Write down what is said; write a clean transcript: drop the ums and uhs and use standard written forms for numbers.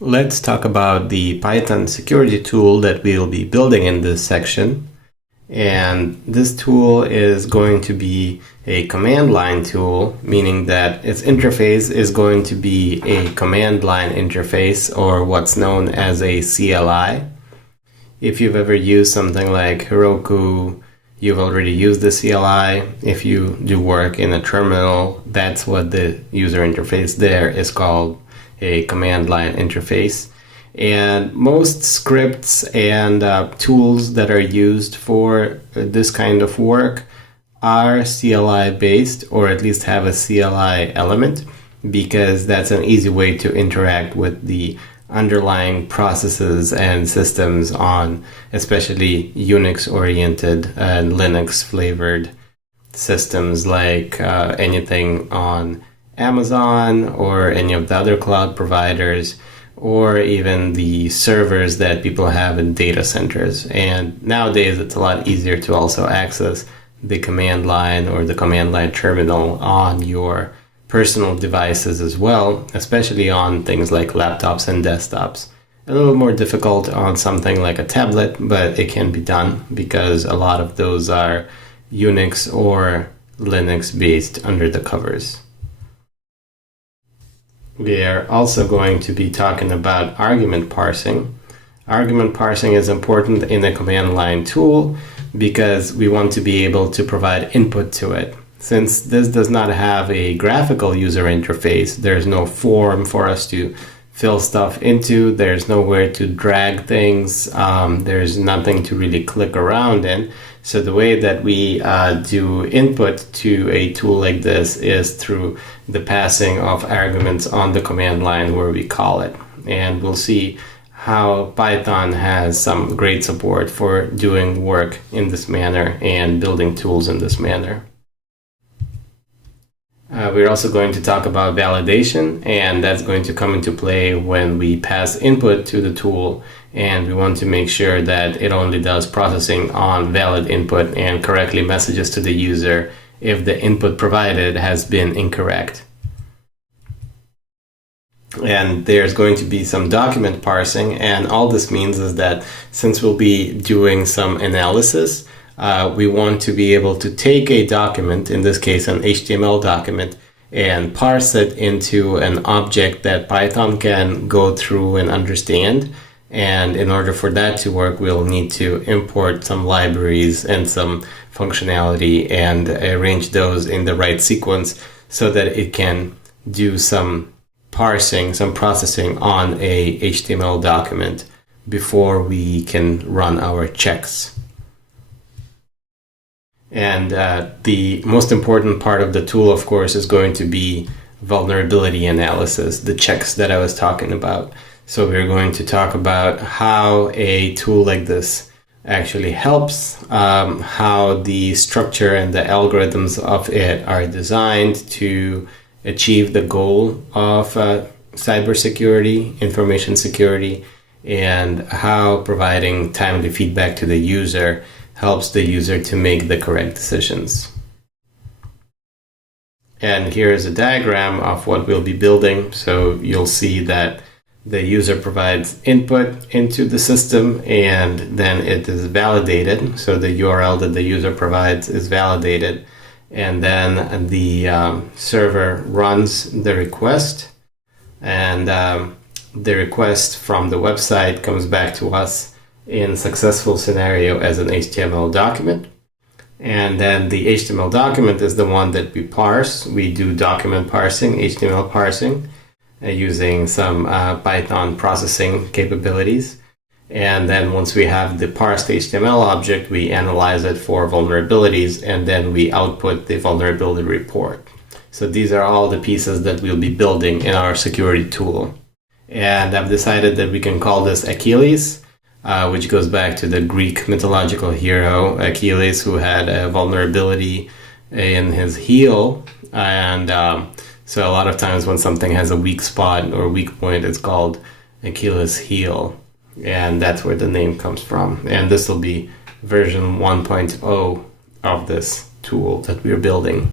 Let's talk about the Python security tool that we'll be building in this section. And this tool is going to be a command line tool, meaning that its interface is going to be a command line interface, or what's known as a CLI. If you've ever used something like Heroku, you've already used the CLI. If you do work in a terminal, that's what the user interface there is called, a command line interface. And most scripts and tools that are used for this kind of work are CLI based, or at least have a CLI element, because that's an easy way to interact with the underlying processes and systems on especially Unix oriented and Linux flavored systems, like anything on Amazon or any of the other cloud providers, or even the servers that people have in data centers. And nowadays it's a lot easier to also access the command line or the command line terminal on your personal devices as well, especially on things like laptops and desktops. A little more difficult on something like a tablet, but it can be done because a lot of those are Unix or Linux based under the covers. We are also going to be talking about argument parsing. Argument parsing is important in a command line tool because we want to be able to provide input to it. Since this does not have a graphical user interface, there's no form for us to fill stuff into, there's nowhere to drag things, there's nothing to really click around in. So the way that we do input to a tool like this is through the passing of arguments on the command line, where we call it. And we'll see how Python has some great support for doing work in this manner and building tools in this manner. We're also going to talk about validation, and that's going to come into play when we pass input to the tool, and we want to make sure that it only does processing on valid input and correctly messages to the user if the input provided has been incorrect. And there's going to be some document parsing, and all this means is that since we'll be doing some analysis, we want to be able to take a document, in this case an HTML document, and parse it into an object that Python can go through and understand. And in order for that to work, we'll need to import some libraries and some functionality and arrange those in the right sequence so that it can do some parsing, some processing on a HTML document before we can run our checks. And the most important part of the tool, of course, is going to be vulnerability analysis, the checks that I was talking about. So we're going to talk about how a tool like this actually helps, how the structure and the algorithms of it are designed to achieve the goal of cybersecurity, information security, and how providing timely feedback to the user helps the user to make the correct decisions. And here is a diagram of what we'll be building. So you'll see that the user provides input into the system, and then it is validated. So the URL that the user provides is validated, and then the server runs the request, and the request from the website comes back to us in successful scenario as an HTML document. And then the HTML document is the one that we parse. We do document parsing, HTML parsing, using some Python processing capabilities. And then once we have the parsed HTML object, we analyze it for vulnerabilities, and then we output the vulnerability report. So these are all the pieces that we'll be building in our security tool. And I've decided that we can call this Achilles, which goes back to the Greek mythological hero Achilles, who had a vulnerability in his heel. And so a lot of times when something has a weak spot or weak point, it's called Achilles' heel. And that's where the name comes from. And this will be version 1.0 of this tool that we're building.